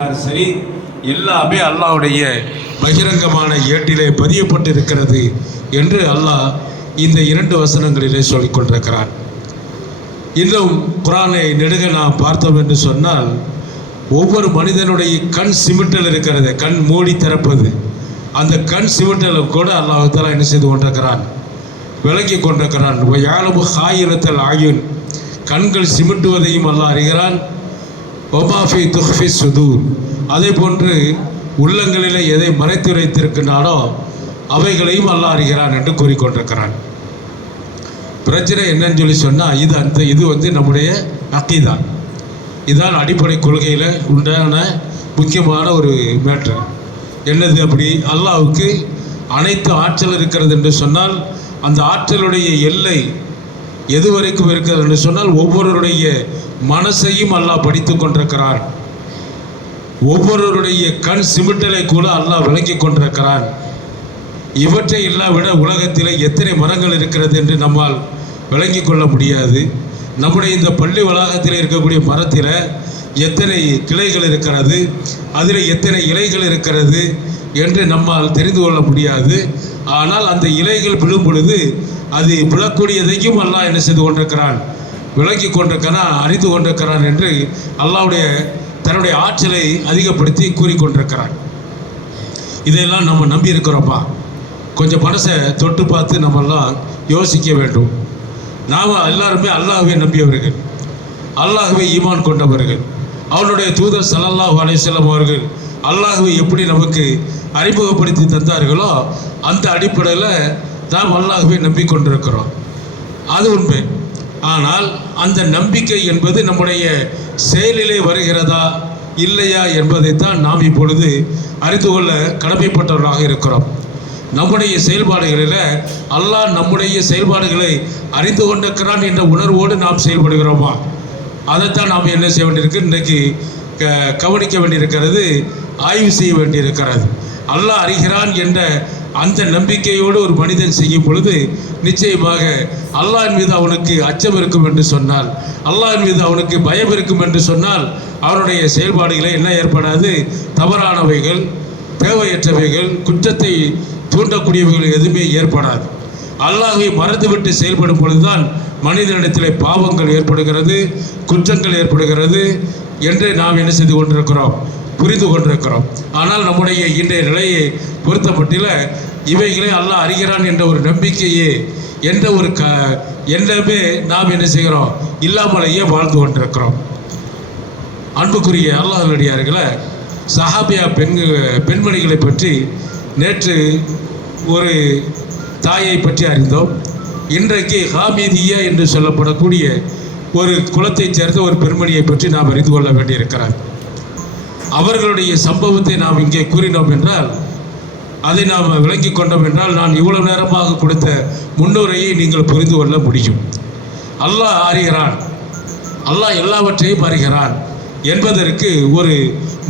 சரி, எல்லாமே அல்லாஹ்வுடைய பகிரங்கமான ஏட்டிலே பதியப்பட்டிருக்கிறது என்று அல்லாஹ் இந்த 2 வசனங்களிலே சொல்லிக் கொண்டிருக்கிறான். இன்னும் குர்ஆனை நெடுக நாம் பார்த்தோம் என்று சொன்னால், ஒவ்வொரு மனிதனுடைய கண் சிமிட்டல் இருக்கிறது, கண் மூடி திறப்பது, அந்த கண் சிமிட்டலை கூட அல்லாஹ் தஆலா என்ன செய்து கொண்டிருக்கிறான், விளக்கி கொண்டிருக்கிறான். யாலமு ஹாயினத்தல் ஆயுன், கண்கள் சிமிட்டுவதையும் அல்லாஹ் அறிகிறான். ஒமாஃபி துஹ்ஃபி சுதூர், அதே போன்று உள்ளங்களிலே எதை மறைத்து வைத்திருக்கிறானோ அவைகளையும் அல்லாஹ் அறிகிறான் என்று கூறிக்கொண்டிருக்கிறான். பிரச்சனை என்னன்னு சொல்லி சொன்னால், இது வந்து நம்முடைய அக்கீதா, இதுதான் அடிப்படை கொள்கையில் உண்டான முக்கியமான ஒரு மேட்ரு. என்னது அப்படி? அல்லாஹ்வுக்கு அனைத்து ஆற்றல் இருக்கிறது என்று சொன்னால், அந்த ஆற்றலுடைய எல்லை எது வரைக்கும் இருக்கிறது என்று சொன்னால், ஒவ்வொருவருடைய மனசையும் அல்லாஹ் படித்து கொண்டிருக்கிறான். ஒவ்வொருவருடைய கண் சிமிட்டலை கூட அல்லாஹ் விளங்கி கொண்டிருக்கிறான். இவற்றை எல்லாம் விட உலகத்தில் எத்தனை மரங்கள் இருக்கிறது என்று நம்மால் விளங்கி கொள்ள முடியாது. நம்முடைய இந்த பள்ளி வளாகத்தில் இருக்கக்கூடிய மரத்தில் எத்தனை கிளைகள் இருக்கிறது, அதில் எத்தனை இலைகள் இருக்கிறது என்று நம்மால் தெரிந்து கொள்ள முடியாது. ஆனால் அந்த இலைகள் விழும் பொழுது அது விழக்கூடியதையும் அல்லாஹ் என்ன செய்து கொண்டிருக்கிறான், விளங்கி கொண்டிருக்கிறான், அறிந்து கொண்டிருக்கிறான் என்று அல்லாஹ்வுடைய தன்னுடைய ஆற்றலை அதிகப்படுத்தி கூறிக்கொண்டிருக்கிறான். இதெல்லாம் நம்ம நம்பி இருக்கிறோம்ப்பா. கொஞ்சம் மனசை தொட்டு பார்த்து நம்மெல்லாம் யோசிக்க வேண்டும். நாம் எல்லாருமே அல்லாஹ்வை நம்பியவர்கள், அல்லாஹ்வை ஈமான் கொண்டவர்கள். அவனுடைய தூதர் ஸல்லல்லாஹு அலைஹி வஸல்லம் அவர்கள் அல்லாஹ்வை எப்படி நமக்கு அறிமுகப்படுத்தி தந்தார்களோ அந்த அடிப்படையில் நாம் அல்லாஹ்வை நம்பிக்கொண்டிருக்கிறோம். அது உண்மை. ஆனால் அந்த நம்பிக்கை என்பது நம்முடைய செயலிலே வருகிறதா இல்லையா என்பதைத்தான் நாம் இப்பொழுது அறிந்து கொள்ள கடமைப்பட்டவர்களாக இருக்கிறோம். நம்முடைய செயல்பாடுகளில் அல்லாஹ் நம்முடைய செயல்பாடுகளை அறிந்து கொண்டிருக்கிறான் என்ற உணர்வோடு நாம் செயல்படுகிறோமா? அதைத்தான் நாம் என்ன செய்ய வேண்டியிருக்கு, இன்றைக்கு கவனிக்க வேண்டியிருக்கிறது, ஆய்வு செய்ய வேண்டியிருக்கிறது. அல்லாஹ் அறிகிறான் என்ற அந்த நம்பிக்கையோடு ஒரு மனிதன் செய்யும் பொழுது நிச்சயமாக அல்லாஹ்வின் மீது அவனுக்கு அச்சம் இருக்கும் என்று சொன்னால், அல்லாஹ்வின் மீது அவனுக்கு பயம் இருக்கும் என்று சொன்னால், அவனுடைய செயல்பாடுகளை என்ன ஏற்படாது, தவறானவைகள், தேவையற்றவைகள், குற்றத்தை தூண்டக்கூடியவைகள் எதுவுமே ஏற்படாது. அல்லாஹ்வை மறந்துவிட்டு செயல்படும் பொழுதுதான் மனிதனிடத்தில் பாவங்கள் ஏற்படுகிறது, குற்றங்கள் ஏற்படுகிறது என்று நாம் என்ன செய்து கொண்டிருக்கிறோம், புரிந்து கொண்டிருக்கிறோம். ஆனால் நம்முடைய இன்றைய நிலையை பொறுத்தமட்டில் இவைகளை அல்லாஹ் அறிகிறான் என்ற ஒரு நம்பிக்கையே, என்ற ஒரு எண்ணமே நாம் என்ன செய்கிறோம், இல்லாமலேயே வாழ்ந்து கொண்டிருக்கிறோம். அன்புக்குரிய அல்லாஹ்வுடையார்களே, சஹாபியா பெண்மணிகளை பற்றி நேற்று ஒரு தாயை பற்றி அறிந்தோம். இன்றைக்கு ஹாமிதியா என்று சொல்லப்படக்கூடிய ஒரு குலத்தைச் சேர்ந்த ஒரு பெண்மணியை பற்றி நாம் அறிந்து கொள்ள வேண்டியிருக்கிறார். அவர்களுடைய சம்பவத்தை நாம் இங்கே கூறினோம் என்றால், அதை நாம் விளங்கி கொண்டோம் என்றால், நான் இவ்வளவு நேரமாக கொடுத்த முன்னுரையை நீங்கள் புரிந்து கொள்ள முடியும். அல்லாஹ் அறிகிறான், அல்லாஹ் எல்லாவற்றையும் அறிகிறான் என்பதற்கு ஒரு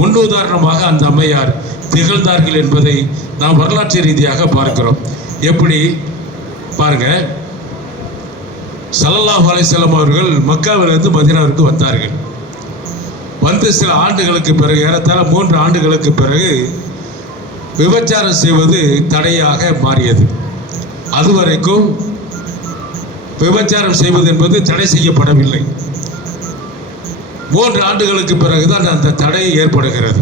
முன்னுதாரணமாக அந்த அம்மையார் திகழ்ந்தார்கள் என்பதை நாம் வரலாற்று ரீதியாக பார்க்கிறோம். எப்படி பாருங்க, ஸல்லல்லாஹு அலைஹி வஸல்லம் அவர்கள் மக்காவிலிருந்து மதீனாவிற்கு வந்தார்கள். வந்து சில ஆண்டுகளுக்கு பிறகு, ஏறத்தாழ 3 ஆண்டுகளுக்கு பிறகு விபச்சாரம் செய்வது தடையாக மாறியது. அதுவரைக்கும் விபச்சாரம் செய்வது என்பது தடை செய்யப்படவில்லை. 3 ஆண்டுகளுக்கு பிறகுதான் அந்த தடை ஏற்படுகிறது.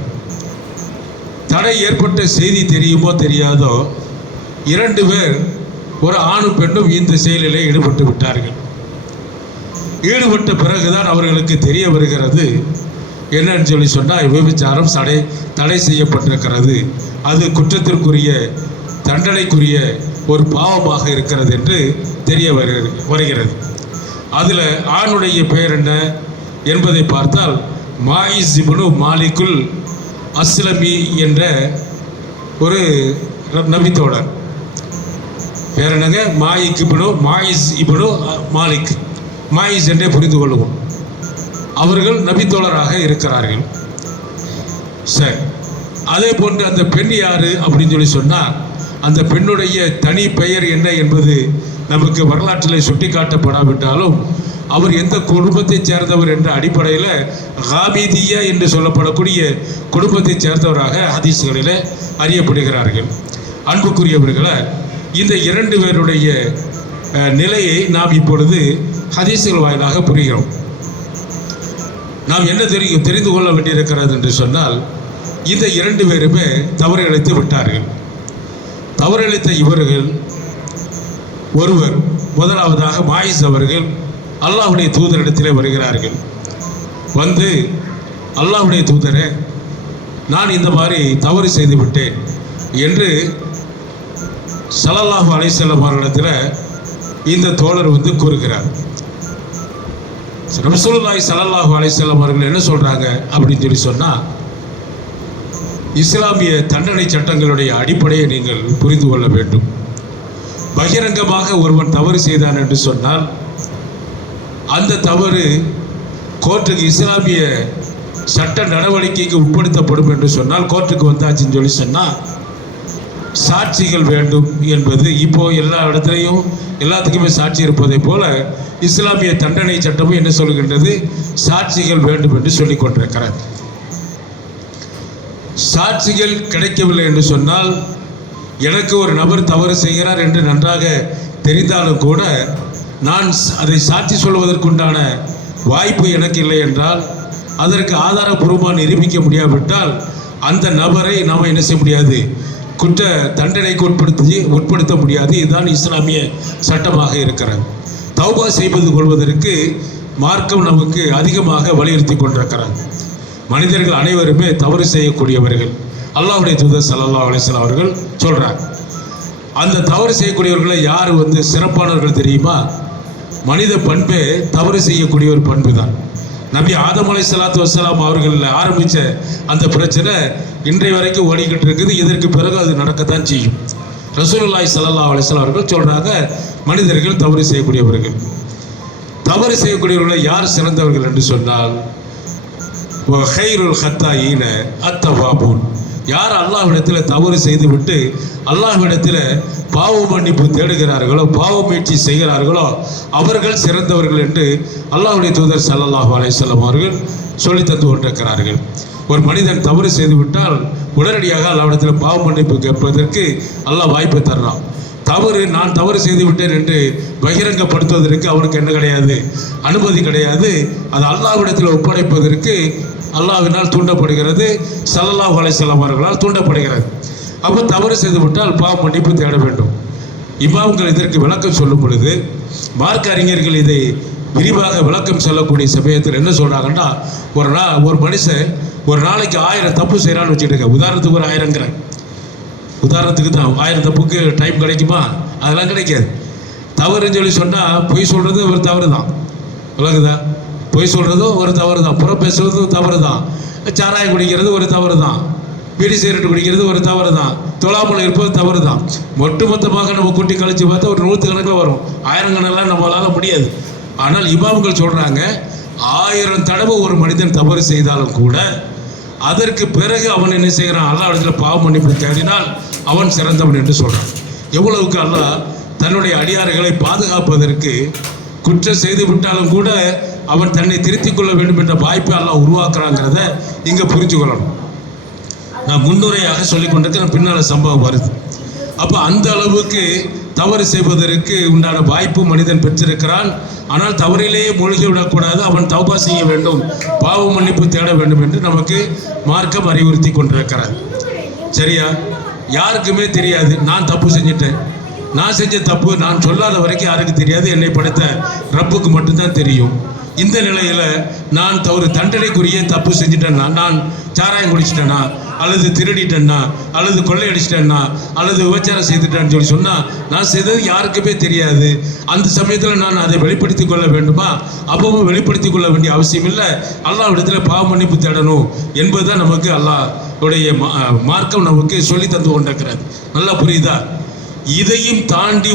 தடை ஏற்பட்ட செய்தி தெரியுமோ தெரியாதோ, 2 பேர், ஒரு ஆணும் பெண்ணும் இந்த செயலிலே ஈடுபட்டு விட்டார்கள். ஈடுபட்ட பிறகுதான் அவர்களுக்கு தெரிய வருகிறது, என்னன்னு சொல்லி சொன்னால், விபச்சாரம் தடை செய்யப்பட்டிருக்கிறது, அது குற்றத்திற்குரிய தண்டனைக்குரிய ஒரு பாவமாக இருக்கிறது என்று தெரிய வருகிறது. அதில் ஆணுடைய பெயர் என்ன என்பதை பார்த்தால், மாயிஸ் இப்னு மாலிக்குல் அஸ்லமி என்ற ஒரு நபித்தோழர். பேர் என்னங்க? மாயிஸ் இப்னு மாலிக், மாயிஸ் என்றே புரிந்து கொள்வோம். அவர்கள் நபித்தோழராக இருக்கிறார்கள். சரி, அதே போன்று அந்த பெண் யாரு அப்படின்னு சொல்லி சொன்னால், அந்த பெண்ணுடைய தனி பெயர் என்ன என்பது நமக்கு வரலாற்றில் சுட்டி காட்டப்படாவிட்டாலும் அவர் எந்த குடும்பத்தைச் சேர்ந்தவர் என்ற அடிப்படையில் ஹாமிதியா என்று சொல்லப்படக்கூடிய குடும்பத்தைச் சேர்ந்தவராக ஹதீஸ்களில் அறியப்படுகிறார்கள். அன்புக்குரியவர்களை, இந்த இரண்டு பேருடைய நிலையை நாம் இப்பொழுது ஹதீஸ்கள் வாயிலாக புரிகிறோம். நாம் என்ன தெரிந்து கொள்ள வேண்டியிருக்கிறது என்று சொன்னால், இந்த இரண்டு பேருமே தவறு இழைத்து விட்டார்கள். தவறிழைத்த இவர்கள் ஒருவர் முதலாவதாக மாயிஸ் அவர்கள் அல்லாஹ்வுடைய தூதரிடத்திலே வருகிறார்கள். வந்து, அல்லாஹ்வுடைய தூதரே, நான் இந்த மாதிரி தவறு செய்து விட்டேன் என்று ஸல்லல்லாஹு அலைஹி வஸல்லம் அவர்களிடத்தில் இந்த தோழர் வந்து கூறுகிறார். ரசூலுல்லாஹி ஸல்லல்லாஹு அலைஹி வஸல்லம் அவர்கள் என்ன சொல்கிறாங்க அப்படின்னு சொல்லி சொன்னால், இஸ்லாமிய தண்டனை சட்டங்களுடைய அடிப்படையை நீங்கள் புரிந்து கொள்ள வேண்டும். பகிரங்கமாக ஒருவன் தவறு செய்தான் என்று சொன்னால் அந்த தவறு கோர்ட்டுக்கு இஸ்லாமிய சட்ட நடவடிக்கைக்கு உட்படுத்தப்படும் என்று சொன்னால், கோர்ட்டுக்கு வந்தாச்சுன்னு சொல்லி சொன்னால் சாட்சிகள் வேண்டும் என்பது இப்போ எல்லா இடத்துலையும் எல்லாத்துக்குமே சாட்சி இருப்பதை போல இஸ்லாமிய தண்டனை சட்டமும் என்ன சொல்கின்றது, சாட்சிகள் வேண்டும் என்று சொல்லிக் கொண்டிருக்கிறது. சாட்சிகள் கிடைக்கவில்லை என்று சொன்னால், எனக்கு ஒரு நபர் தவறு செய்கிறார் என்று நன்றாக தெரிந்தாலும் கூட நான் அதை சாட்சி சொல்வதற்குண்டான வாய்ப்பு எனக்கு இல்லை என்றால், அதற்கு ஆதாரபூர்வமாக நிரூபிக்க முடியாவிட்டால் அந்த நபரை நாம் என்ன செய்ய முடியாது, குற்ற தண்டனைக்கு உட்படுத்த முடியாது. இதுதான் இஸ்லாமிய சட்டமாக இருக்கிறது. தௌபா செய்வது கொள்வதற்கு மார்க்கம் நமக்கு அதிகமாக வலியுறுத்தி கொண்டிருக்கிறது. மனிதர்கள் அனைவருமே தவறு செய்யக்கூடியவர்கள். அல்லாஹ்வுடைய தூதர் ஸல்லல்லாஹு அலைஹி வஸல்லம் அவர்கள் சொல்கிறார். அந்த தவறு செய்யக்கூடியவர்களை யார் வந்து சிறப்பானவர்கள் தெரியுமா? மனித பண்பே தவறு செய்யக்கூடிய ஒரு பண்பு தான். நபி ஆதம் அலைஹிஸ்ஸலாத்து வஸ்ஸலாம் அவர்கள் ஆரம்பித்த அந்த பிரச்சனை இன்றைய வரைக்கும் ஓடிக்கிட்டு இருக்குது. இதற்கு பிறகு அது நடக்கத்தான் செய்யும். ரசூலுல்லாஹி ஸல்லல்லாஹு அலைஹி வஸல்லம் அவர்கள் சொல்கிறாங்க, மனிதர்கள் தவறு செய்யக்கூடியவர்கள். தவறு செய்யக்கூடியவர்களை யார் சிறந்தவர்கள் என்று சொன்னால், ஹைருல் ஹத்தாயின அத்தவாபூன், யார் அல்லாஹ்விடத்தில் தவறு செய்துவிட்டு அல்லாஹ்விடத்தில் பாவ மன்னிப்பு தேடுகிறார்களோ, பாவ முயற்சி செய்கிறார்களோ அவர்கள் சிறந்தவர்கள் என்று அல்லாஹ்வுடைய தூதர் ஸல்லல்லாஹு அலைஹி வஸல்லம் அவர்கள் சொல்லி தந்து கொண்டிருக்கிறார்கள். ஒரு மனிதன் தவறு செய்துவிட்டால் உடனடியாக அல்லாஹ்விடத்தில் பாவ மன்னிப்பு கேட்பதற்கு அல்லாஹ் வாய்ப்பை தர்றான். நான் தவறு செய்து விட்டேன் என்று பகிரங்கப்படுத்துவதற்கு அவனுக்கு என்ன கிடையாது, அனுமதி கிடையாது. அது அல்லாஹ்விடத்தில் ஒப்படைப்பதற்கு அல்லாஹ்வினால் தூண்டப்படுகிறது, ஸல்லல்லாஹு அலைஹி வஸல்லம் அவர்களால் தூண்டப்படுகிறது. அப்போ தவறு செய்து விட்டால் பாவ மன்னிப்பு தேட வேண்டும். இமாம்கள் இதற்கு விளக்கம் சொல்லும் பொழுது, மார்க்க அறிஞர்கள் இதை விரிவாக விளக்கம் சொல்லக்கூடிய சமயத்தில் என்ன சொல்கிறாங்கன்னா, ஒரு மனுஷன் ஒரு நாளைக்கு 1000 தப்பு செய்கிறான்னு வச்சுக்கிட்டு, உதாரணத்துக்கு ஒரு 1000ங்கிறேன், உதாரணத்துக்கு தான் 1000 தப்புக்கு டைம் கிடைக்குமா? அதெல்லாம் கிடைக்காது. தவறுன்னு சொல்லி சொன்னால், பொய் சொல்கிறது ஒரு தவறு தான், விளங்குதா? பொய் சொல்கிறதும் ஒரு தவறு தான், புறம் பேசுறதும் தவறு தான், சாராயம் குடிக்கிறது ஒரு தவறு தான், பீடி சிகரெட்டு குடிக்கிறது ஒரு தவறு தான், தொழாமல் இருப்பது தவறு தான். ஒட்டுமொத்தமாக நம்ம கூட்டி கழிச்சு பார்த்தா ஒரு 100 கணக்கில் வரும். 1000 கணக்கெல்லாம் நம்மளால் முடியாது. ஆனால் இமாம்கள் சொல்கிறாங்க, 1000 தடவை ஒரு மனிதன் தவறு செய்தாலும் கூட அதற்கு பிறகு அவன் என்ன செய்கிறான், அல்லாஹ்விடத்தில் பாவ மன்னிப்பு தேடினால் அவன் சிறந்தவன் என்று சொல்கிறான். எவ்வளவுக்கு அல்லாஹ் தன்னுடைய அடியார்களை பாதுகாப்பதற்கு குற்றம் செய்து விட்டாலும் கூட அவன் தன்னை திருத்திக் கொள்ள வேண்டும் என்ற வாய்ப்பை அல்லாஹ் உருவாக்குறாங்கிறத இங்கே புரிஞ்சு கொள்ளணும். நான் முன்னுரையாக சொல்லிக் கொண்டிருக்கிறேன், பின்னால் சம்பவம் வருது. அப்போ அந்த அளவுக்கு தவறு செய்வதற்கு உண்டான வாய்ப்பு மனிதன் பெற்றிருக்கிறான். ஆனால் தவறிலேயே மூழ்கிவிடக்கூடாது, அவன் தௌபா செய்ய வேண்டும், பாவ மன்னிப்பு தேட வேண்டும் என்று நமக்கு மார்க்கம் அறிவுறுத்தி கொண்டிருக்கிறார். சரியா? யாருக்குமே தெரியாது நான் தப்பு செஞ்சிட்டேன், நான் செஞ்ச தப்பு நான் சொல்லாத வரைக்கும் யாருக்கு தெரியாது, என்னை படைத்த ரப்புக்கு மட்டும்தான் தெரியும். இந்த நிலையில் நான் ஒரு தண்டனைக்குரிய தப்பு செஞ்சிட்டேன்னா, நான் சாராயம் குடிச்சிட்டேன்னா, அல்லது திருடிட்டேன்னா, அல்லது கொள்ளையடிச்சிட்டேன்னா, அல்லது விபச்சாரம் செய்துட்டேன்னு சொல்லி சொன்னால் நான் செய்தது யாருக்குமே தெரியாது. அந்த சமயத்தில் நான் அதை வெளிப்படுத்திக் கொள்ள வேண்டுமா? அப்பவும் வெளிப்படுத்திக் கொள்ள வேண்டிய அவசியம் இல்லை. அல்லாஹ்விடத்தில் பாவ மன்னிப்பு தேடணும் என்பதுதான் நமக்கு அல்லாஹ்வுடைய மார்க்கம் நமக்கு சொல்லி தந்து கொண்டிருக்கிறது. நல்லா புரியுதா? இதையும் தாண்டி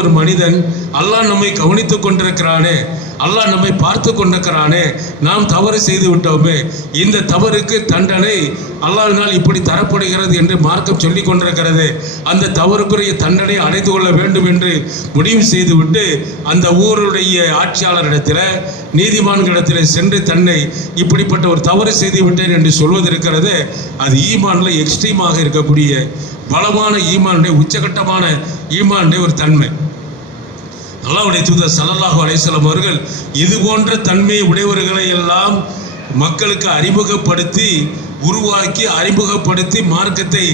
ஒரு மனிதன் அல்லாஹ் நம்மை கவனித்துக் கொண்டிருக்கிறானே, அல்லாஹ் நம்மை பார்த்து கொண்டிருக்கிறானே, நாம் தவறு செய்து விட்டோமே, இந்த தவறுக்கு தண்டனை அல்லாஹ்வினால் இப்படி தரப்படுகிறது என்று மார்க்கம் சொல்லி கொண்டிருக்கிறது, அந்த தவறுக்குரிய தண்டனை அடைந்து கொள்ள வேண்டும் என்று முடிவு செய்துவிட்டு அந்த ஊருடைய ஆட்சியாளரிடத்தில், நீதிமான்களிடத்தில் சென்று தன்னை இப்படிப்பட்ட ஒரு தவறு செய்து விட்டேன் என்று சொல்வது இருக்கிறது, அது ஈமானில் எக்ஸ்ட்ரீமாக இருக்கக்கூடிய பலமான ஈமானுடைய உச்சகட்டமான ஈமானுடைய ஒரு தன்மை. அல்லாஹ்வுடைய தூதர் ஸல்லல்லாஹு அலைஹி வஸல்லம் அவர்கள் இது போன்ற தன்மை உடையவர்களை எல்லாம் மக்களுக்கு அறிமுகப்படுத்தி உருவாக்கி அறிமுகப்படுத்தி மார்க்கத்தை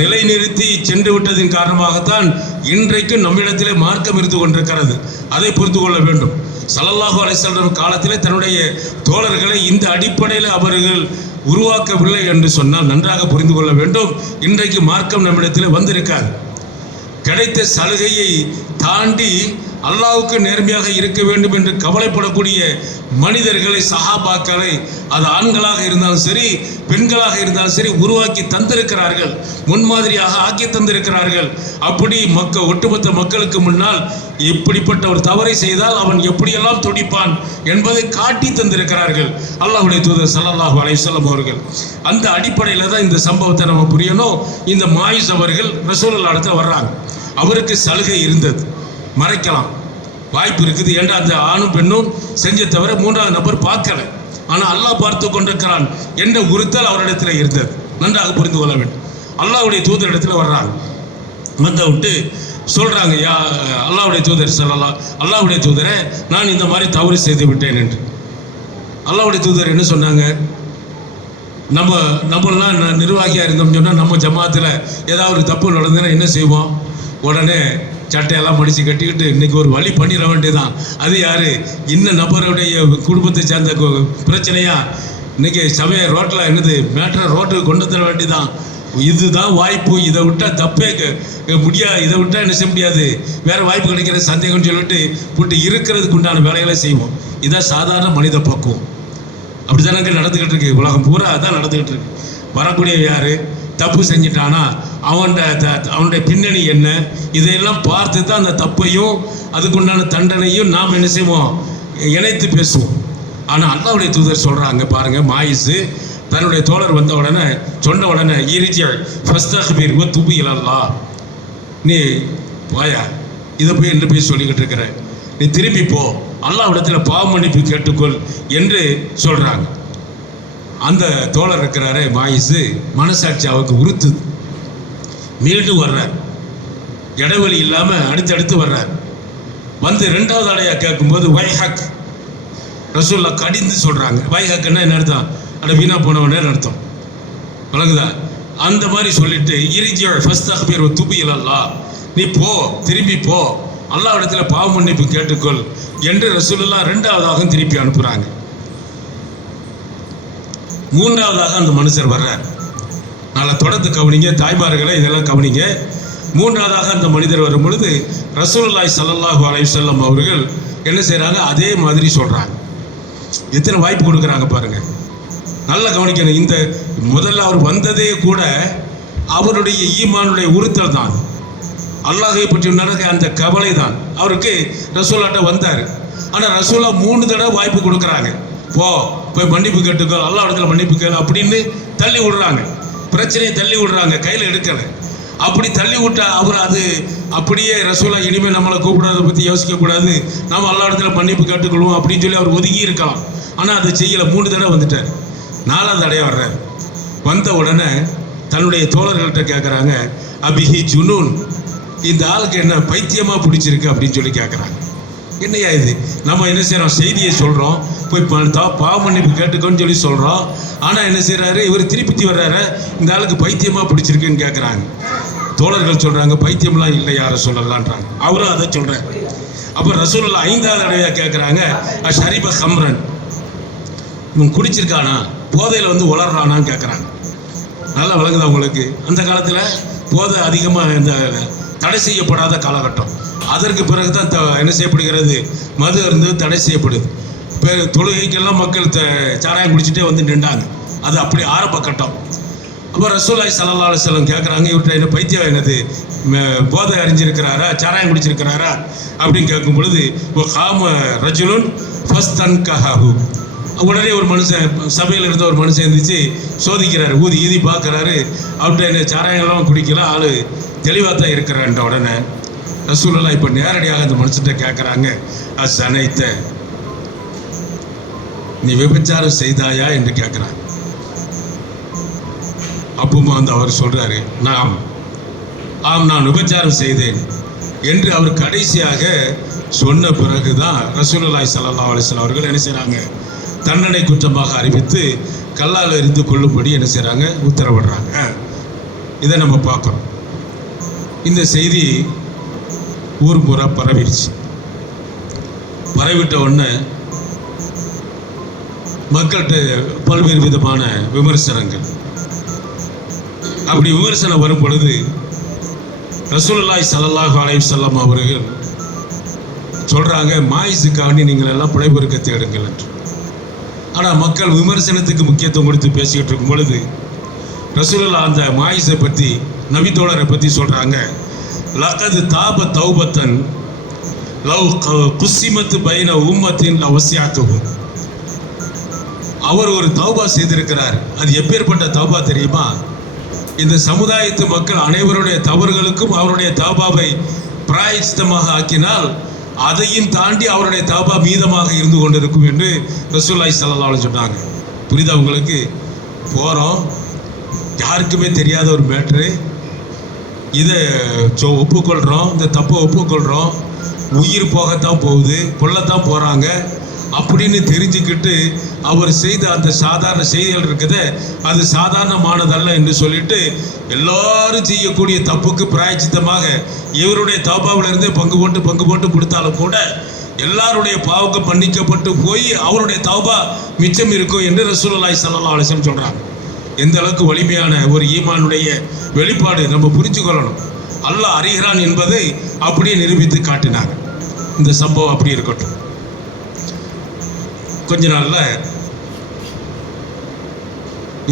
நிலைநிறுத்தி சென்று விட்டதின் காரணமாகத்தான் இன்றைக்கு நம்மிடத்திலே மார்க்கம் இருந்து கொண்டிருக்கிறது. அதை புரிந்து கொள்ள வேண்டும். ஸல்லல்லாஹு அலைஹி வஸல்லம் காலத்திலே தன்னுடைய தோழர்களை இந்த அடிப்படையில் அவர்கள் உருவாக்கவில்லை என்று சொன்னால் நன்றாக புரிந்து கொள்ள வேண்டும். இன்றைக்கு மார்க்கம் நம்மிடத்தில் வந்திருக்காது. கிடைத்த சலுகையை தாண்டி அல்லாஹ்வுக்கு நேர்மையாக இருக்க வேண்டும் என்று கவலைப்படக்கூடிய மனிதர்களை, சஹாபாக்களை, அது ஆண்களாக இருந்தாலும் சரி பெண்களாக இருந்தாலும் சரி உருவாக்கி தந்திருக்கிறார்கள், முன்மாதிரியாக ஆக்கி தந்திருக்கிறார்கள். அப்படி ஒட்டுமொத்த மக்களுக்கு முன்னால் இப்படிப்பட்ட ஒரு தவறை செய்தால் அவன் எப்படியெல்லாம் துடிப்பான் என்பதை காட்டி தந்திருக்கிறார்கள் அல்லாஹ்வுடைய தூதர் ஸல்லல்லாஹு அலைஹி வஸல்லம் அவர்கள். அந்த அடிப்படையில் தான் இந்த சம்பவத்தை நம்ம புரியணும். இந்த மாயிஸ் அவர்கள் ரசூலுல்லாஹ் இடத்துல வர்றாங்க. அவருக்கு சலுகை இருந்தது, மறைக்கலாம் வாய்ப்பு இருக்குது. ஏன்னா அந்த ஆணும் பெண்ணும் செஞ்ச தவிர மூன்றாவது நபர் பார்க்கல, ஆனால் அல்லாஹ் பார்த்து கொண்டிருக்கிறான் என்ற உறுத்தல் அவரிடத்தில் இருந்தது. நன்றாக புரிந்து கொள்ள வேண்டும். அல்லாஹ்வுடைய தூதர் இடத்துல வர்றாங்க. வந்த விட்டு சொல்கிறாங்க, அல்லாஹ்வுடைய தூதர் ஸல்லல்லாஹு அல்லாஹ்வுடைய தூதரை, நான் இந்த மாதிரி தவறு செய்து விட்டேன் என்று. அல்லாஹ்வுடைய தூதர் என்ன சொன்னாங்க, நம்மளாம் நிர்வாகியாக இருந்தோம்னு சொன்னால் நம்ம ஜமாத்தில் ஏதாவது ஒரு தப்பு நடந்ததுன்னா என்ன செய்வோம், உடனே சட்டையெல்லாம் மடித்து கட்டிக்கிட்டு இன்றைக்கி ஒரு வழி பண்ணிட வேண்டியதான். அது யார், இன்ன நபருடைய குடும்பத்தை சேர்ந்த பிரச்சனையா, இன்றைக்கி சமய ரோட்டில் என்னது மேட்ரை ரோட்டுக்கு கொண்டு தர வேண்டியதான். இதுதான் வாய்ப்பு, இதை விட்டால் தப்பே முடியாது, இதை விட்டால் என்ன செய்ய முடியாது, வேறு வாய்ப்பு கிடைக்கிற சந்தேகம்னு சொல்லிட்டு போட்டு இருக்கிறதுக்கு உண்டான வேலைகளை செய்வோம். இதான் சாதாரண மனித பக்குவம். அப்படி தானங்க நடந்துக்கிட்டு இருக்கு, உலகம் பூரா அதான் நடந்துக்கிட்டு இருக்கு. வரக்கூடிய யார் தப்பு செஞ்சிட்டானா அவனுடைய பின்னணி என்ன, இதையெல்லாம் பார்த்து தான் அந்த தப்பையும் அதுக்குண்டான தண்டனையும் நாம் என்ன செய்வோம், இணைத்து பேசுவோம். ஆனால் அல்லாஹ்வுடைய தூதர் சொல்கிறாங்க பாருங்கள், மாயிஸ் தன்னுடைய தோழர் வந்த உடனே சொன்ன உடனே ஃபஸ்தக்பிர் வ துபு இலல்லாஹ், நீ வாயா இதை போய் என்று போய் சொல்லிக்கிட்டு இருக்கிற, நீ திரும்பி போ, அல்லாஹ்விடத்தில் பாவ மன்னிப்பு கேட்டுக்கொள் என்று சொல்கிறாங்க. அந்த தோழர் இருக்கிறாரே மாயிஸு, மனசாட்சி அவருக்கு உறுத்துது. மீண்டும் வர்றார், இடைவெளி இல்லாமல் அடுத்தடுத்து வர்றார். வந்து ரெண்டாவது அடையா கேட்கும்போது வைஹக், ரசூலுல்லாஹ் கடிந்து சொல்கிறாங்க. வைஹக்குன்னா என்ன அர்த்தம், அட வீணா போனவனே அர்த்தம், வழங்குதா? அந்த மாதிரி சொல்லிட்டு ஃபஸ்தக்பிர் வ துபு இலல்லாஹ், நீ போ, திரும்பி போ, அல்லாஹ்விடத்தில் பாவ மன்னிப்பு கேட்டுக்கொள் என்று ரசூலுல்லாஹ் ரெண்டாவதாக திருப்பி அனுப்புகிறாங்க. மூன்றாவதாக அந்த மனுஷர் வர்றார். நல்லா தொடர்ந்து கவனிங்க தாய்மார்களை, இதெல்லாம் கவனிங்க. மூன்றாவதாக அந்த மனிதர் வரும் பொழுது ரசூலுல்லாஹி ஸல்லல்லாஹு அலைஹி வஸல்லம் அவர்கள் என்ன செய்கிறாங்க, அதே மாதிரி சொல்கிறாங்க. எத்தனை வாய்ப்பு கொடுக்குறாங்க பாருங்கள், நல்லா கவனிக்கணும். இந்த முதல்ல அவர் வந்ததே கூட அவருடைய ஈமானுடைய உறுத்தல் தான், அல்லாஹை பற்றி நடக்க அந்த கவலை தான் அவருக்கு. ரசூலுல்லாஹ்ட்ட வந்தார், ஆனால் ரசூலுல்லாஹ் 3 தடவை வாய்ப்பு கொடுக்குறாங்க. போய் மன்னிப்பு கேட்டுக்கோ, அல்லாஹ் இடத்துல மன்னிப்பு கேளு அப்படின்னு தள்ளி விடுறாங்க, பிரச்சனையை தள்ளி விடுறாங்க, கையில் எடுக்கலை. அப்படி தள்ளி விட்டா அவர் அது அப்படியே ரசூலுல்லாஹ் இனிமேல் நம்மளை கூப்பிடாத பற்றி யோசிக்கக்கூடாது, நம்ம அல்லாஹ் இடத்துல மன்னிப்பு கேட்டுக்கொள்வோம் அப்படின்னு சொல்லி அவர் ஒதுங்கி இருக்கலாம். ஆனால் அதை செய்யலை. 3 தடவை வந்துட்டார். 4வது தடவை வர்றார். வந்த உடனே தன்னுடைய தோழர்கள்ட்ட கேட்குறாங்க, அபிஹி ஜுனூன், இந்த ஆளுக்கு என்ன பைத்தியமாக பிடிச்சிருக்கு அப்படின்னு சொல்லி கேட்குறாங்க. என்னையா இது, நம்ம என்ன செய்கிறோம், செய்தியை சொல்கிறோம், போய் பாவ மன்னிப்பு கேட்டுக்கோன்னு சொல்லி சொல்கிறோம். ஆனால் என்ன செய்கிறாரு, இவர் திருப்பி வர்றாரு, இந்த ஆளுக்கு பைத்தியமாக பிடிச்சிருக்குன்னு கேட்குறாங்க. தோழர்கள் சொல்கிறாங்க, பைத்தியம்லாம் இல்லை யாரை சொல்லலான்றாங்க. அவரும் அதை சொல்கிறார். அப்போ ரசூலுல்லாஹ் 5வது தடவையாக கேட்குறாங்க, ஷரீப ஹம்ரன், இவன் குடிச்சிருக்கானா, போதையில் வந்து உளர்றானான்னு கேட்குறாங்க. நல்லா விளங்குதா உங்களுக்கு? அந்த காலத்தில் போதை அதிகமாக இந்த தடை செய்யப்படாத காலகட்டம். அதற்கு பிறகு தான் என்ன செய்யப்படுகிறது, மது இருந்து தடை செய்யப்படுது. இப்போ தொழுகைக்கெல்லாம் மக்கள் சாராயம் குடிச்சிட்டே வந்து நின்றாங்க. அது அப்படி ஆரம்ப கட்டம். அப்போ ரசூலுல்லாஹி ஸல்லல்லாஹு அலைஹி வஸல்லம் கேட்குறாங்க, இவர்கிட்ட என்ன பைத்தியம் என்னது, போதை அறிஞ்சிருக்கிறாரா, சாராயம் குடிச்சிருக்கிறாரா அப்படின்னு கேட்கும் பொழுது, காம ரஜுலுன் ஃபஸ்தன்கஹு. உடனே ஒரு மனுஷன், சபையில் இருந்த ஒரு மனுஷன் இருந்துச்சு, சோதிக்கிறாரு, ஊதி ஈதி பார்க்குறாரு. அவர்கிட்ட சாராயங்கள்லாம் குடிக்கலாம், ஆள் தெளிவாக தான் இருக்கிறான்ற உடனே ரசூலுல்லாஹ் இப்போ நேரடியாக அந்த மனுஷன்கிட்ட கேட்குறாங்க, அசனைத்த, நீ விபச்சாரம் செய்தாயா என்று கேட்குறாங்க. அப்பவும் வந்து அவர் சொல்றாரு, ஆம் நான் விபச்சாரம் செய்தேன் என்று அவர் கடைசியாக சொன்ன பிறகுதான் ரசூலுல்லாஹி ஸல்லல்லாஹு அலைஹி வஸல்லம் அவர்கள் என்ன செய்றாங்க, தண்டனை குற்றமாக அறிவித்து கல்லால் எறிந்து கொள்ளும்படி என்ன செய்றாங்க, உத்தரவிடுறாங்க. இதை நம்ம பார்க்குறோம். இந்த செய்தி ஊர் பூரா பரவிடுச்சு. பரவிட்ட உடனே மக்கள்கிட்ட பல்வேறு விதமான விமர்சனங்கள். அப்படி விமர்சனம் வரும் பொழுது ரசூலுல்லாஹி ஸல்லல்லாஹு அலைஹி வஸல்லம் அவர்கள் சொல்றாங்க, மாயிஸுக்காண்டி நீங்கள் எல்லாம் பிழைபொறுக்க தேடுங்கள் என்று. ஆனால் மக்கள் விமர்சனத்துக்கு முக்கியத்துவம் கொடுத்து பேசிக்கிட்டு இருக்கும் பொழுது ரசூலுல்லாஹ் அந்த மாயிஸை பற்றி, நபித்தோழரை பற்றி சொல்றாங்க, லகது தாப தௌபத்தன் லவ் குஸ்ஸிமத்து பைன உம்மத்தின் லவசியாத்துஹு. அவர் ஒரு தௌபா செய்திருக்கிறார். அது எப்பேற்பட்ட தௌபா தெரியுமா? இந்த சமுதாயத்து மக்கள் அனைவருடைய தவறுகளுக்கும் அவருடைய தௌபாவை பிராயச்சித்தமாக ஆக்கினால் அதையும் தாண்டி அவருடைய தௌபா மீதமாக இருந்து கொண்டிருக்கும் என்று ரசூலுல்லாஹி ஸல்லல்லாஹு அலைஹி சொன்னாங்க. புரியுதா உங்களுக்கு? போகிறோம், யாருக்குமே தெரியாத ஒரு மேட்ரு, இதை ஒப்புக்கொள்கிறோம், இந்த தப்பை ஒப்புக்கொள்கிறோம், உயிர் போகத்தான் போகுது, கொல்லத்தான் போகிறாங்க அப்படின்னு தெரிஞ்சுக்கிட்டு அவர் செய்த அந்த சாதாரண செய்திகள் இருக்குது, அது சாதாரணமானதல்ல என்று சொல்லிட்டு எல்லாரும் செய்யக்கூடிய தப்புக்கு பிராயச்சித்தமாக இவருடைய தௌபாவிலிருந்தே பங்கு போட்டு கொடுத்தாலும் கூட எல்லாருடைய பாவங்கள் மன்னிக்கப்பட்டு போய் அவருடைய தௌபா மிச்சம் இருக்கும் என்று ரசூலுல்லாஹி ஸல்லல்லாஹு அலைஹி வஸல்லம் சொல்கிறாங்க. எந்த அளவுக்கு வலிமையான ஒரு ஈமானுடைய வெளிப்பாடு நம்ம புரிஞ்சு கொள்ளணும். அல்லாஹ் அறிகிறான் என்பதை அப்படியே நிரூபித்து காட்டினாங்க. இந்த சம்பவம் அப்படி இருக்கட்டும். கொஞ்ச நாள்ல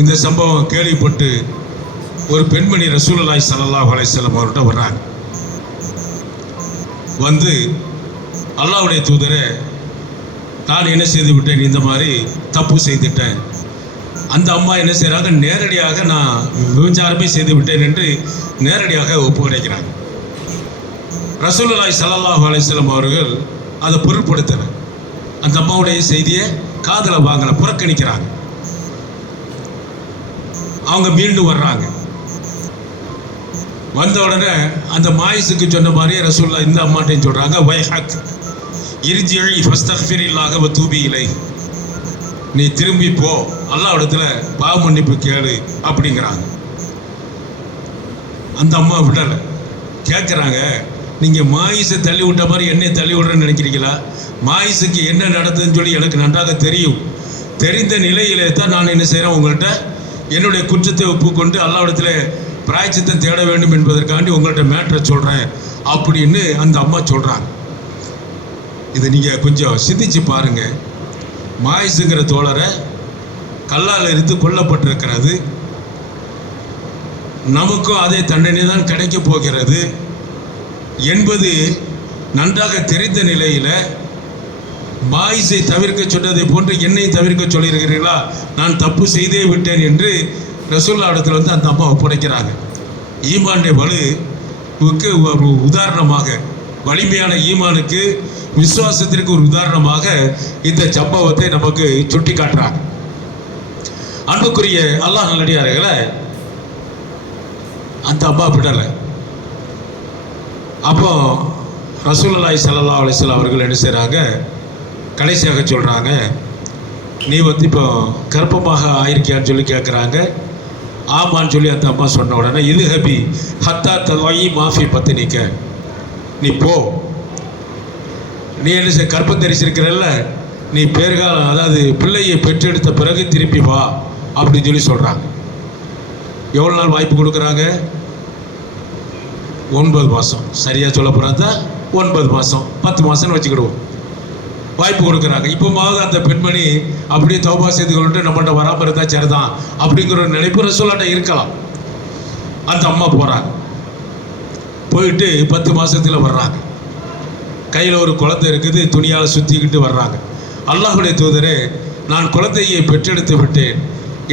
இந்த சம்பவம் கேள்விப்பட்டு ஒரு பெண்மணி ரசூலுல்லாஹி ஸல்லல்லாஹு அலைஹி வஸல்லம் அவர்கிட்ட வர்றாங்க. வந்து, அல்லாஹ்வுடைய தூதரே, நான் என்ன செய்து விட்டேன், இந்த மாதிரி தப்பு செய்துட்டேன். அந்த அம்மா என்ன செய்கிறாங்க, நேரடியாக நான் விபச்சாரமே செய்து விட்டேன் என்று நேரடியாக ஒப்புக்கொடுக்கிறாங்க. ரசூலுல்லாஹி ஸல்லல்லாஹு அலைஹி வஸல்லம் அவர்கள் அதை பொருட்படுத்தலை. அந்த அம்மாவுடைய செய்தியை காதில் வாங்கலை, புறக்கணிக்கிறாங்க. அவங்க மீண்டும் வர்றாங்க. வந்த உடனே அந்த மாயிஸுக்கு சொன்ன மாதிரியே ரசூலுல்லாஹ் இந்த அம்மாட்டையும் சொல்கிறாங்க, வைஹக் இர்ஜிஇ ஃபஸ்தக்ஃபிரில்லாஹ வ தூபி இலைஹ். நீ திரும்பி போ, அல்லாஹ்விடத்துல பாவ மன்னிப்பு கேளு அப்படிங்கிறாங்க. அந்த அம்மா விடலை, கேட்குறாங்க, நீங்கள் மாயிஸை தள்ளி விட்ட மாதிரி என்னை தள்ளி விடுறேன்னு நினைக்கிறீங்களா? மாயிஸுக்கு என்ன நடந்ததுன்னு சொல்லி எனக்கு நன்றாக தெரியும். தெரிந்த நிலையிலே தான் நான் என்ன செய்கிறேன், உங்கள்கிட்ட என்னுடைய குற்றத்தை ஒப்புக்கொண்டு அல்லாஹ்விடத்துல பிராயச்சித்தம் தேட வேண்டும் என்பதற்காண்டி உங்கள்கிட்ட மேட்ரை சொல்கிறேன் அப்படின்னு அந்த அம்மா சொல்கிறாங்க. இதை நீங்கள் கொஞ்சம் சிந்திச்சு பாருங்கள். மாயிஸுங்கிற தோழரை கல்லால் இருந்து கொல்லப்பட்டிருக்கிறது. நமக்கும் அதே தண்டனை தான் கிடைக்க போகிறது என்பது நன்றாக தெரிந்த நிலையில் மாயிஸை தவிர்க்க சொன்னதை போன்று என்னை தவிர்க்க சொல்லியிருக்கிறீர்களா? நான் தப்பு செய்தே விட்டேன் என்று ரசூலுல்லாஹ் இடத்துல வந்து அந்த அம்மா ஒப்படைக்கிறாங்க. ஈமானுடைய வலுவுக்கு ஒரு உதாரணமாக, வலிமையான ஈமானுக்கு, விசுவாசத்திற்கு ஒரு உதாரணமாக இந்த சம்பவத்தை நமக்கு சுட்டி காட்டுறாங்க. அன்புக்குரிய அல்லாஹ் நல்லடியார்களே, அந்த அம்மா விடலை. அப்போ ரசூலுல்லாஹி ஸல்லல்லாஹு அலைஹி வஸல்லம் அவர்கள் என்ன செய்கிறாங்க, கடைசியாக சொல்கிறாங்க, நீ வந்து இப்போ கர்ப்பமாக ஆயிருக்கியான்னு சொல்லி கேட்குறாங்க. ஆமான்னு சொல்லி அந்த அம்மா சொன்ன உடனே, இது ஹபி ஹத்தா தல்வாயி மாஃபி பத்து நிற்க, நீ போ, நீ என்ன செய்ய, கர்ப்பம் தரிசிருக்கிறல்ல, நீ பேர்காலம், அதாவது பிள்ளையை பெற்றெடுத்த பிறகு திருப்பி வா அப்படின்னு சொல்லி சொல்கிறாங்க. எவ்வளோ நாள் வாய்ப்பு கொடுக்குறாங்க? 9 மாதம். சரியாக சொல்ல போகிறதா 9 மாதம், 10 மாதம்னு வச்சுக்கிடுவோம். வாய்ப்பு கொடுக்குறாங்க. இப்போமாவது அந்த பெண்மணி அப்படியே தௌபா செய்து கொண்டு நம்மகிட்ட வராமல் இருந்தால் சரிதான் அப்படிங்கிற ஒரு நினைப்பு ரசூலுல்லாஹ்ட்ட இருக்கலாம். அந்த அம்மா போகிறாங்க. போயிட்டு 10 மாதத்தில் வர்றாங்க. கையில் ஒரு குழந்தை இருக்குது, துணியால் சுற்றிக்கிட்டு வர்றாங்க. அல்லாஹ்வுடைய தூதரே, நான் குழந்தையை பெற்றெடுத்து விட்டேன்,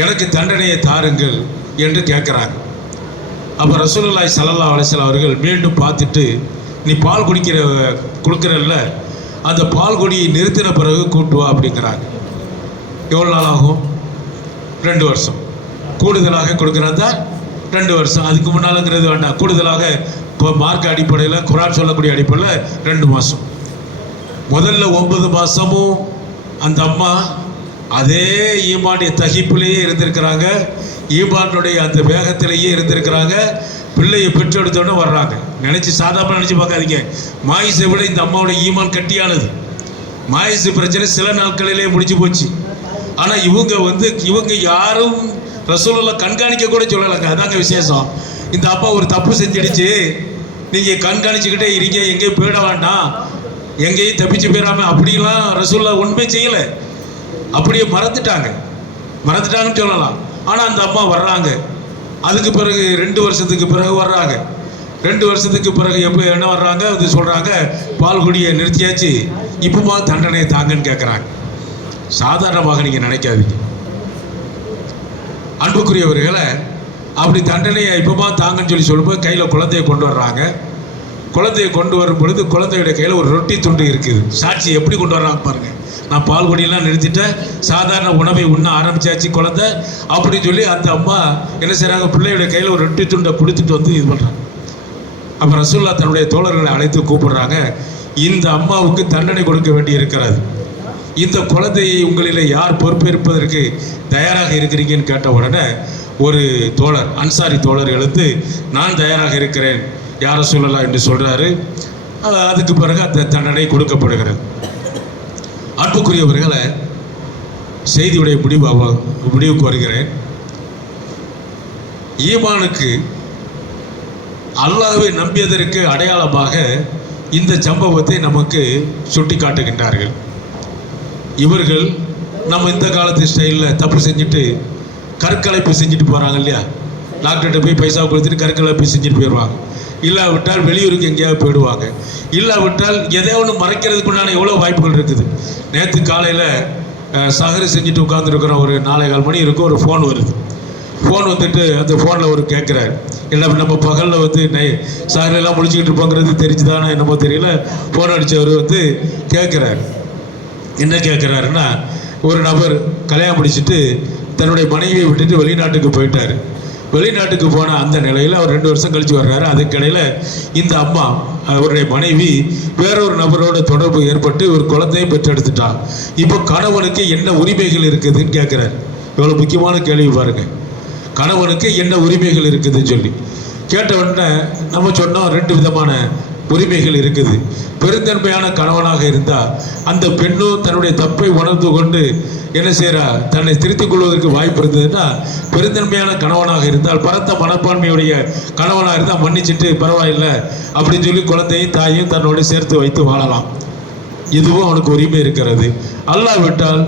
எனக்கு தண்டனையை தாருங்கள் என்று கேட்குறாங்க. அப்போ ரசூலுல்லாஹி ஸல்லல்லாஹு அலைஹி வஸல்லம் அவர்கள் மீண்டும் பார்த்துட்டு, நீ பால் கொடுக்குறல்ல, அந்த பால் குடியை நிறுத்தின பிறகு கூட்டு வா அப்படிங்கிறாங்க. எவ்வளோ நாள் ஆகும்? 2 வருஷம். கூடுதலாக கொடுக்குறதா 2 வருஷம். அதுக்கு முன்னாலுங்கிறது வேண்டாம். கூடுதலாக இப்போ மார்க்க அடிப்படையில், குர்ஆன் சொல்லக்கூடிய அடிப்படையில் 2 மாதம். முதல்ல 9 மாதமும் அந்த அம்மா அதே ஈமானிய தகிப்பிலேயே இருந்திருக்கிறாங்க, ஈமானுடைய அந்த வேகத்திலேயே இருந்திருக்கிறாங்க. பிள்ளையை பெற்றெடுத்தோடனே வர்றாங்க. சாதாரண நினச்சி பார்க்காதீங்க. மாயிஸை விட இந்த அம்மாவோட ஈமான் கட்டியானது. மாயிசு பிரச்சனை சில நாட்களிலே முடிச்சு போச்சு. ஆனால் இவங்க யாரும் ரசூலுல்லாஹ் கண்காணிக்க கூட சொல்லலைங்க. அதாங்க விசேஷம். இந்த அப்பா ஒரு தப்பு செஞ்சிடுச்சு, நீங்கள் கண்காணிச்சுக்கிட்டே இருங்க, எங்கேயும் போயிட வேண்டாம், எங்கேயும் தப்பிச்சு போயிடாம அப்படிலாம் ரசூலுல்லாஹ் ஒன்றுமே செய்யலை. அப்படியே மறந்துட்டாங்கன்னு சொல்லலாம். ஆனால் அந்த அம்மா வர்றாங்க. அதுக்கு பிறகு 2 வருஷத்துக்கு பிறகு வர்றாங்க. 2 வருஷத்துக்கு பிறகு எப்போ என்ன வர்றாங்க, அது சொல்கிறாங்க, பால் குடியை நிறுத்தியாச்சு, இப்போமா தண்டனையை தாங்கன்னு கேட்குறாங்க. சாதாரணமாக நீங்கள் நினைக்காதீங்க அன்புக்குரியவர்களை. அப்படி தண்டனையை இப்போமா தாங்கன்னு சொல்லும்போது கையில் குழந்தையை கொண்டு வர்றாங்க. குழந்தையை கொண்டு வரும் பொழுது குழந்தையுடைய கையில் ஒரு ரொட்டி துண்டு இருக்குது. சாட்சி எப்படி கொண்டு வர்றாங்க பாருங்கள். நான் பால் குடியெல்லாம் நிறுத்திட்டேன், சாதாரண உணவை உண்ண ஆரம்பிச்சாச்சு குழந்தை அப்படின்னு சொல்லி அந்த அம்மா என்ன செய்கிறாங்க, பிள்ளையுடைய கையில் ஒரு ரொட்டி துண்டை கொடுத்துட்டு வந்து இது பண்ணுறாங்க. அப்போ ரசூலுல்லாஹ் தன்னுடைய தோழர்களை அழைத்து கூப்பிடுறாங்க. இந்த அம்மாவுக்கு தண்டனை கொடுக்க வேண்டி இருக்கிறது. இந்த குழந்தையை உங்களில் யார் பொறுப்பேற்பதற்கு தயாராக இருக்கிறீங்கன்னு கேட்ட உடனே ஒரு தோழர், அன்சாரி தோழர் எழுந்து, நான் தயாராக இருக்கிறேன் யார் ரசூலுல்லாஹ் என்று சொல்கிறாரு. அதுக்கு பிறகு அந்த தண்டனை கொடுக்கப்படுகிறது. அன்புக்குரியவர்களை, செய்தியுடைய முடிவுக்கு வருகிறேன். ஈமானுக்கு அல்லாஹ்வை நம்பியதற்கு அடையாளமாக இந்த சம்பவத்தை நமக்கு சுட்டி காட்டுகின்றார்கள். இவர்கள் நம்ம இந்த காலத்து ஸ்டைலில் தப்பு செஞ்சுட்டு கற்கலைப்பு செஞ்சுட்டு போகிறாங்க இல்லையா, டாக்டர்கிட்ட போய் பைசா கொடுத்துட்டு கற்கலைப்பு செஞ்சுட்டு போயிடுவாங்க. இல்லாவிட்டால் வெளியூருக்கு எங்கேயாவது போயிடுவாங்க. இல்லாவிட்டால் எதை ஒன்று மறைக்கிறதுக்குண்டான எவ்வளோ வாய்ப்புகள் இருக்குது. நேற்று காலையில் சஹரு செஞ்சுட்டு உட்காந்துருக்குறோம். ஒரு 4:15 மணி இருக்கும். ஒரு ஃபோன் வருது. ஃபோன் வந்துட்டு அந்த ஃபோனில் ஒரு கேட்குறாரு, இல்லை நம்ம பகலில் சஹரெல்லாம் முடிச்சுக்கிட்டு இருப்போங்கிறது தெரிஞ்சுதானே என்னமோ தெரியல, ஃபோன் அடித்தவர் கேட்குறாரு. என்ன கேட்குறாருன்னா, ஒரு நபர் கல்யாணம் முடிச்சுட்டு தன்னுடைய மனைவியை விட்டுட்டு வெளிநாட்டுக்கு போயிட்டார். வெளிநாட்டுக்கு போன அந்த நிலையில் அவர் 2 வருஷம் கழித்து வர்றாரு. அதுக்கிடையில் இந்த அம்மா, அவருடைய மனைவி, வேறொரு நபரோட தொடர்பு ஏற்பட்டு ஒரு குழந்தையை பெற்றெடுத்துட்டார். இப்போ கணவனுக்கு என்ன உரிமைகள் இருக்குதுன்னு கேட்குறாரு. எவ்வளோ முக்கியமான கேள்வி பாருங்கள். கணவனுக்கு என்ன உரிமைகள் இருக்குதுன்னு சொல்லி கேட்ட உடனே நம்ம சொன்னோம், 2 விதமான உரிமைகள் இருக்குது. பெருந்தன்மையான கணவனாக இருந்தால் அந்த பெண்ணும் தன்னுடைய தப்பை உணர்ந்து கொண்டு என்ன செய்கிறா, தன்னை திருத்திக் கொள்வதற்கு வாய்ப்பு இருந்ததுன்னா, பெருந்தன்மையான கணவனாக இருந்தால், பரந்த மனப்பான்மையுடைய கணவனாக இருந்தால் மன்னிச்சுட்டு பரவாயில்லை அப்படின்னு சொல்லி குழந்தையும் தாயும் தன்னோடு சேர்த்து வைத்து வாழலாம். இதுவும் அவனுக்கு உரிமை இருக்கிறது. அல்லாஹ் விட்டால்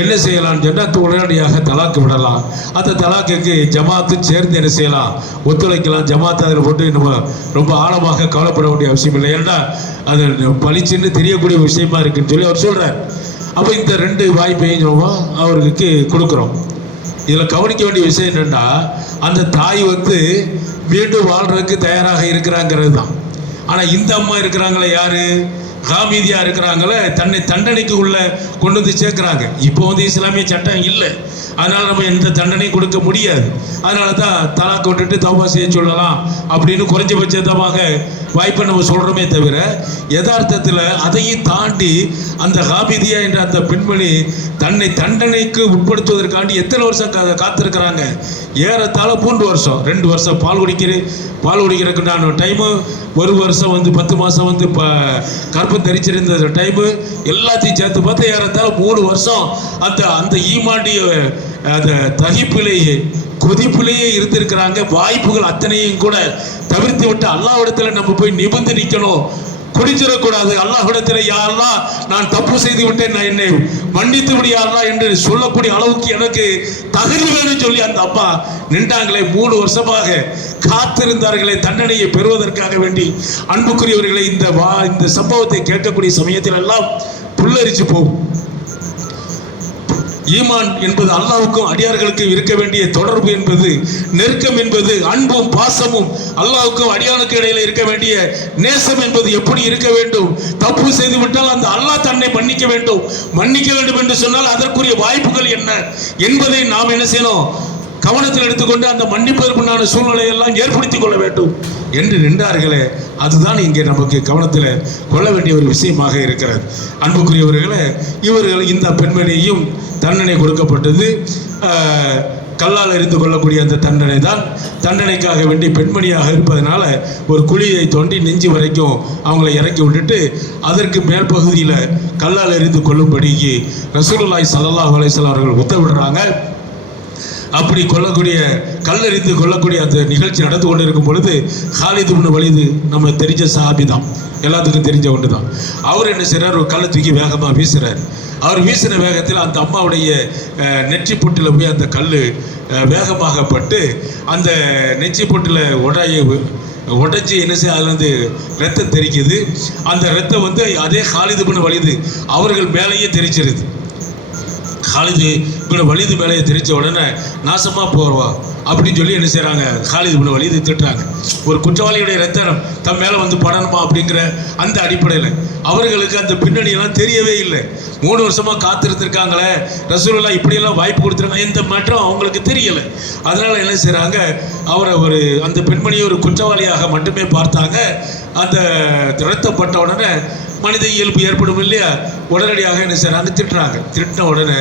என்ன செய்யலாம்னு சொன்னால் உடனடியாக தலாக்கு விடலாம். அந்த தலாக்குக்கு ஜமாத்து சேர்ந்து என்ன செய்யலாம், ஒத்துழைக்கலாம். ஜமாத்து அதில் போட்டு நம்ம ரொம்ப ஆழமாக கவலைப்பட வேண்டிய அவசியம் இல்லை. ஏன்னா அது பளிச்சுன்னு தெரியக்கூடிய விஷயமா இருக்குன்னு சொல்லி அவர் சொல்கிறார். அப்போ இந்த 2 வாய்ப்பையும் நம்ம அவருக்கு கொடுக்குறோம். இதில் கவனிக்க வேண்டிய விஷயம் என்னென்னா, அந்த தாய் மீண்டும் வாழ்கிறதுக்கு தயாராக இருக்கிறாங்கிறது தான். ஆனால் இந்த அம்மா இருக்கிறாங்களே, யார் காமீதியாக இருக்கிறாங்களே, தன்னை தண்டனைக்கு உள்ள கொண்டு வந்து சேர்க்குறாங்க. இப்போ இஸ்லாமிய சட்டம் இல்லை, அதனால் நம்ம எந்த தண்டனையும் கொடுக்க முடியாது. அதனால தான் தலாக் விட்டுட்டு தௌபா செய்ய சொல்லலாம் அப்படின்னு குறைஞ்சபட்சமாக வாய்ப்பை நம்ம சொல்கிறோமே தவிர, யதார்த்தத்தில் அதையும் தாண்டி அந்த காமீதியா என்ற அந்த பெண்மணி தன்னை தண்டனைக்கு உட்படுத்துவதற்காண்டி எத்தனை வருஷம் காத்திருக்கிறாங்க. ஏறத்தாழ 3 வருஷம். 2 வருஷம் பால் குடிக்கிறதுக்குண்டான டைமு, 1 வருஷம் 10 மாதம் இப்போ கற்பம் தரிச்சிருந்த டைமு, எல்லாத்தையும் சேர்த்து பார்த்தா ஏறத்தாழ 3 வருஷம் அந்த ஈமாண்டிய அந்த தகிப்பிலேயே கொதிப்பிலேயே இருந்திருக்கிறாங்க. வாய்ப்புகள் அத்தனையும் கூட தவிர்த்து விட்டு அல்லாஹ்விடத்தில் நம்ம போய் நிபந்து நிற்கணும், குடிச்சிடக்கூடாது. அல்லாஹ்விடத்தில், யா அல்லாஹ் நான் தப்பு செய்து விட்டேன், நான் என்னை மன்னித்து விடியாதா என்று சொல்லக்கூடிய அளவுக்கு எனக்கு தகுதி வேணும்னு சொல்லி அந்த அப்பா நின்றாங்களே. 3 வருஷமாக காத்திருந்தார்களே தண்டனையை பெறுவதற்காக வேண்டி. அன்புக்குரியவர்களை, இந்த சம்பவத்தை கேட்கக்கூடிய சமயத்தில் எல்லாம் புல்லரிச்சு போகும். ஈமான் என்பது அல்லாஹ்வுக்கும் அடியார்களுக்கும் இருக்க வேண்டிய தொடர்பு என்பது, நெருக்கம் என்பது, அன்பும் பாசமும், அல்லாஹ்வுக்கும் அடியானுக்கு இடையில இருக்க வேண்டிய நேசம் என்பது எப்படி இருக்க வேண்டும். தப்பு செய்து விட்டால் அந்த அல்லாஹ் தன்னை மன்னிக்க வேண்டும். மன்னிக்க வேண்டும் என்று சொன்னால் அதற்குரிய வாய்ப்புகள் என்ன என்பதை நாம் என்ன செய்யணும், கவனத்தில் எடுத்துக்கொண்டு அந்த மன்னிப்பதற்குண்டான சூழ்நிலையை எல்லாம் ஏற்படுத்திக் கொள்ள வேண்டும் என்று நின்றார்களே, அதுதான் இங்கே நமக்கு கவனத்தில் கொள்ள வேண்டிய ஒரு விஷயமாக இருக்கிறது. அன்புக்குரியவர்களே, இவர்கள் இந்த பெண்மணியையும் தண்டனை கொடுக்கப்பட்டது. கல்லால் எறிந்து கொள்ளக்கூடிய அந்த தண்டனை தான். தண்டனைக்காக வேண்டி பெண்மணியாக இருப்பதனால ஒரு குழியை தோண்டி நெஞ்சு வரைக்கும் அவங்களை இறக்கி விட்டுட்டு அதற்கு மேல் பகுதியில் கல்லால் எறிந்து கொள்ளும்படிக்கு ரசூலுல்லாஹி ஸல்லல்லாஹு அலைஹி வஸல்லம் அவர்கள் உத்தரவிடுறாங்க. அப்படி கல்லெறிந்து கொள்ளக்கூடிய அந்த நிகழ்ச்சி நடந்து கொண்டு இருக்கும் பொழுது ஹாலித் இப்னு வலீத் நம்ம தெரிஞ்ச சஹாபி தான், எல்லாத்துக்கும் தெரிஞ்ச ஒன்று தான். அவர் என்ன செய்கிறார், ஒரு கல்லை தூக்கி வேகமாக வீசுகிறார். அவர் வீசின வேகத்தில் அந்த அம்மாவுடைய நெற்றி பொட்டில் போய் அந்த கல் வேகமாக பட்டு அந்த நெற்றி பொட்டில் உடைச்சி என்ன செய்ய அதுலேருந்து ரத்தம் தெரிக்குது. அந்த ரத்தம் வந்து அதே ஹாலித் இப்னு வலீத் அவர்கள் மேலேயே தெரிச்சிருது. ஹாலித் இப்னு வலீத் மேலேயே தெரிச்ச உடனே நாசமாக போவா அப்படின்னு சொல்லி என்ன செய்கிறாங்க, ஹாலித் இப்னு வலீத் திட்டுறாங்க. ஒரு குற்றவாளியுடைய ரத்தம் தம் மேலே வந்து படணுமா அப்படிங்கிற அந்த அடிப்படையில் அவர்களுக்கு அந்த பின்னணியெல்லாம் தெரியவே இல்லை. 3 வருஷமாக காத்திருந்திருக்காங்களே, ரசூலுல்லாஹ் இப்படியெல்லாம் வாய்ப்பு கொடுத்துருக்காங்க, எந்த மாற்றம் அவங்களுக்கு தெரியலை. அதனால் என்ன செய்கிறாங்க, அவரை அந்த பெண்மணியை ஒரு குற்றவாளியாக மட்டுமே பார்த்தாங்க. அந்த ரத்தப்பட்ட உடனே மனித இயல்பு ஏற்படும் இல்லையா, உடனடியாக என்ன செய்கிறாங்க, திட்டின உடனே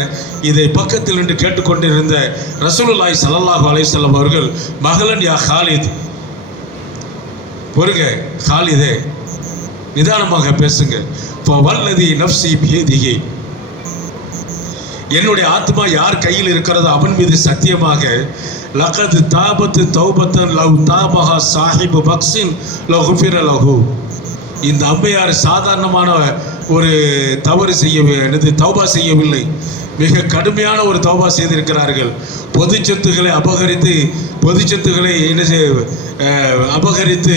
இதை பக்கத்தில் நின்று கேட்டுக்கொண்டிருந்த ரசூலுல்லாஹி ஸல்லல்லாஹு அலைஹி வஸல்லம் அவர்கள், மகளன் யா ஹாலித், பொறுங்க ஹாலிதே, நிதானமாக பேசுங்க. வல்லதி நஃப்ஸி பியதிஹி, என்னுடைய ஆத்மா யார் கையில் இருக்கிறதோ அவன் மீது சத்தியமாக, லகத் தாபத்து தௌபத்தன் லவ் தாபஹா சாஹிபு பக்ஸின் லகுஃபிர லஹு, இந்த அம்மையார் சாதாரணமான ஒரு தவறு தௌபா செய்யவில்லை, மிக கடுமையான ஒரு தௌபா செய்திருக்கிறார்கள். பொது சொத்துக்களை அபகரித்து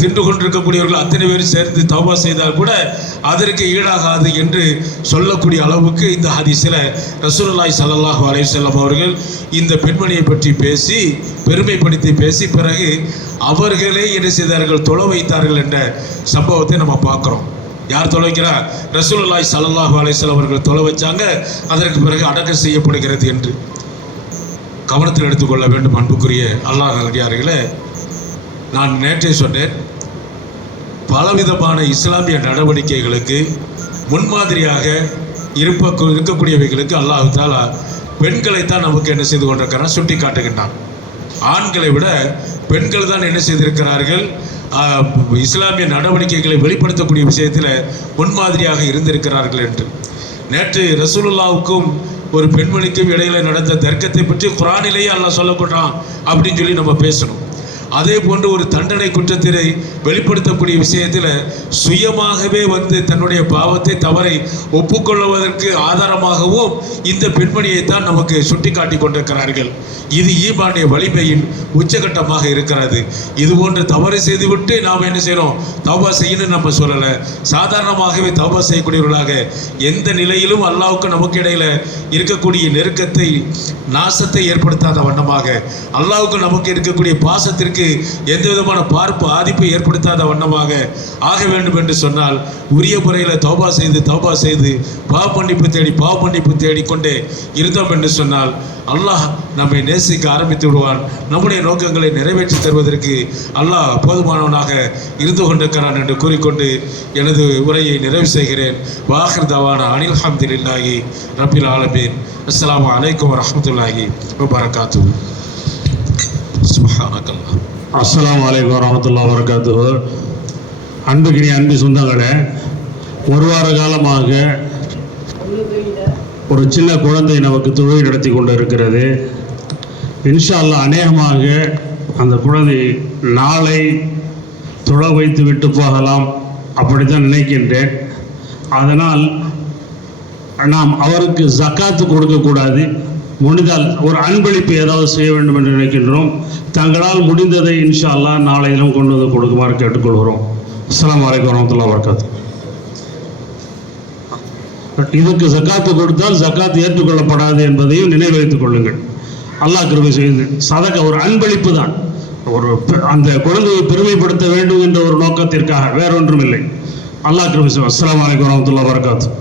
தின்று கொண்டிருக்கக்கூடியவர்கள் அத்தனை பேர் சேர்ந்து தௌபா செய்தால் கூட அதற்கு ஈடாகாது என்று சொல்லக்கூடிய அளவுக்கு இந்த ஹதீஸில் ரசூலுல்லாஹி ஸல்லல்லாஹு அலைஹி வஸல்லம் அவர்கள் இந்த பெண்மணியை பற்றி பேசி பெருமைப்படுத்தி பேசி பிறகு அவர்களே என்ன செய்தார்கள், தொலை வைத்தார்கள் என்ற சம்பவத்தை நம்ம பார்க்குறோம். யார் தொலை வைக்கிறார், ரசூலுல்லாஹி ஸல்லல்லாஹு அலைஹி வஸல்லம் அவர்கள் தொலை வச்சாங்க. அதற்கு பிறகு அடக்கம் செய்யப்படுகிறது என்று கவனத்தில் எடுத்துக்கொள்ள வேண்டும். அன்புக்குரிய அல்லாஹ் நல்லடியார்களே, நான் நேற்றே சொன்னேன், பலவிதமான இஸ்லாமிய நடவடிக்கைகளுக்கு முன்மாதிரியாக இருக்கக்கூடியவைகளுக்கு அல்லாஹ் தஆலா பெண்களைத்தான் நமக்கு என்ன செய்து கொண்டிருக்கிறான், சுட்டி காட்டுகின்றான். ஆண்களை விட பெண்கள் தான் என்ன செய்திருக்கிறார்கள், இஸ்லாமிய நடவடிக்கைகளை வெளிப்படுத்தக்கூடிய விஷயத்தில் முன்மாதிரியாக இருந்திருக்கிறார்கள் என்று. நேற்று ரசூலுல்லாவுக்கும் ஒரு பெண்மணிக்கும் இடையில நடந்த தர்க்கத்தை பற்றி குர்ஆனிலேயே அல்லாஹ் சொல்லப்படுறான் அப்படின்னு சொல்லி நம்ம பேசணும். அதே போன்று ஒரு தண்டனை குற்றத்தினை வெளிப்படுத்தக்கூடிய விஷயத்தில் சுயமாகவே வந்து தன்னுடைய பாவத்தை தவறை ஒப்புக்கொள்வதற்கு ஆதாரமாகவும் இந்த பெண்மணியைத்தான் நமக்கு சுட்டி காட்டி கொண்டிருக்கிறார்கள். இது ஈமானிய வலிமையின் உச்சகட்டமாக இருக்கிறது. இது போன்று தவறு செய்துவிட்டு நாம் என்ன செய்யணும், தௌபா செய்யணும்னு நம்ம சொல்லலை. சாதாரணமாகவே தௌபா செய்யக்கூடியவர்களாக எந்த நிலையிலும் அல்லாஹ்வுக்கு நமக்கு இடையில இருக்கக்கூடிய நெருக்கத்தை நாசத்தை ஏற்படுத்தாத வண்ணமாக, அல்லாஹ்வுக்கு நமக்கு இருக்கக்கூடிய பாசத்திற்கு எந்த விதமான ஆதிப்பை ஏற்படுத்தாத வண்ணமாக ஆக வேண்டும் என்று சொன்னால் உரிய முறையில் தௌபா செய்து பாவ மன்னிப்பு தேடிக்கொண்டே இருந்தோம் என்று சொன்னால் அல்லாஹ் நம்மை நேசிக்க ஆரம்பித்து விடுவான். நம்முடைய நோக்கங்களை நிறைவேற்றி தருவதற்கு அல்லாஹ் போதுமானவனாக இருந்து கொண்டிருக்கிறான் என்று கூறிக்கொண்டு எனது உரையை நிறைவு செய்கிறேன். வாஹிர் தவானா அனில் ஹம்துலில்லாஹி ரப்பில் ஆலமீன். அஸ்ஸலாமு அலைக்கும் வரஹ்மத்துல்லாஹி வபரகாத்துஹு. சுப்ஹானக்கல்லாஹ். அஸ்ஸலாமு அலைக்கும் வரஹ்மத்துல்லாஹி வபரகாத்துஹு. அன்பு சொந்தங்களே, ஒரு வார காலமாக ஒரு சின்ன குழந்தை நமக்கு தொழுகை நடத்தி கொண்டு இருக்கிறது. இன்ஷா அல்லாஹ் அநேகமாக அந்த குழந்தை நாளை தொழ வைத்து விட்டு போகலாம், அப்படித்தான் நினைக்கின்றேன். அதனால் நாம் அவருக்கு ஜக்காத்து கொடுக்கக்கூடாது. முடிந்தால் ஒரு அன்பளிப்பு ஏதாவது செய்ய வேண்டும் என்று நினைக்கின்றோம். தங்களால் முடிந்ததை இன்ஷா அல்லாஹ் நாளை தினம் கொண்டு வந்து கொடுக்குமாறு கேட்டுக்கொள்கிறோம். அஸ்ஸலாமு அலைக்கும் வரஹ்மத்துல்லாஹி வபரகாத்துஹு. இதுக்கு ஜக்காத்து கொடுத்தால் ஜக்காத்து ஏற்றுக்கொள்ளப்படாது என்பதையும் நினைவு வைத்துக் கொள்ளுங்கள். அல்லாஹ் கிருபை செய்து சதக்கா ஒரு அன்பளிப்பு தான், அந்த குழந்தையை பெருமைப்படுத்த வேண்டும் என்ற ஒரு நோக்கத்திற்காக, வேறொன்றும் இல்லை. அல்லாஹ் கிருபை செய்வார். அஸ்ஸலாமு அலைக்கும் வரஹ்மத்துல்லாஹி வபரகாத்துஹு.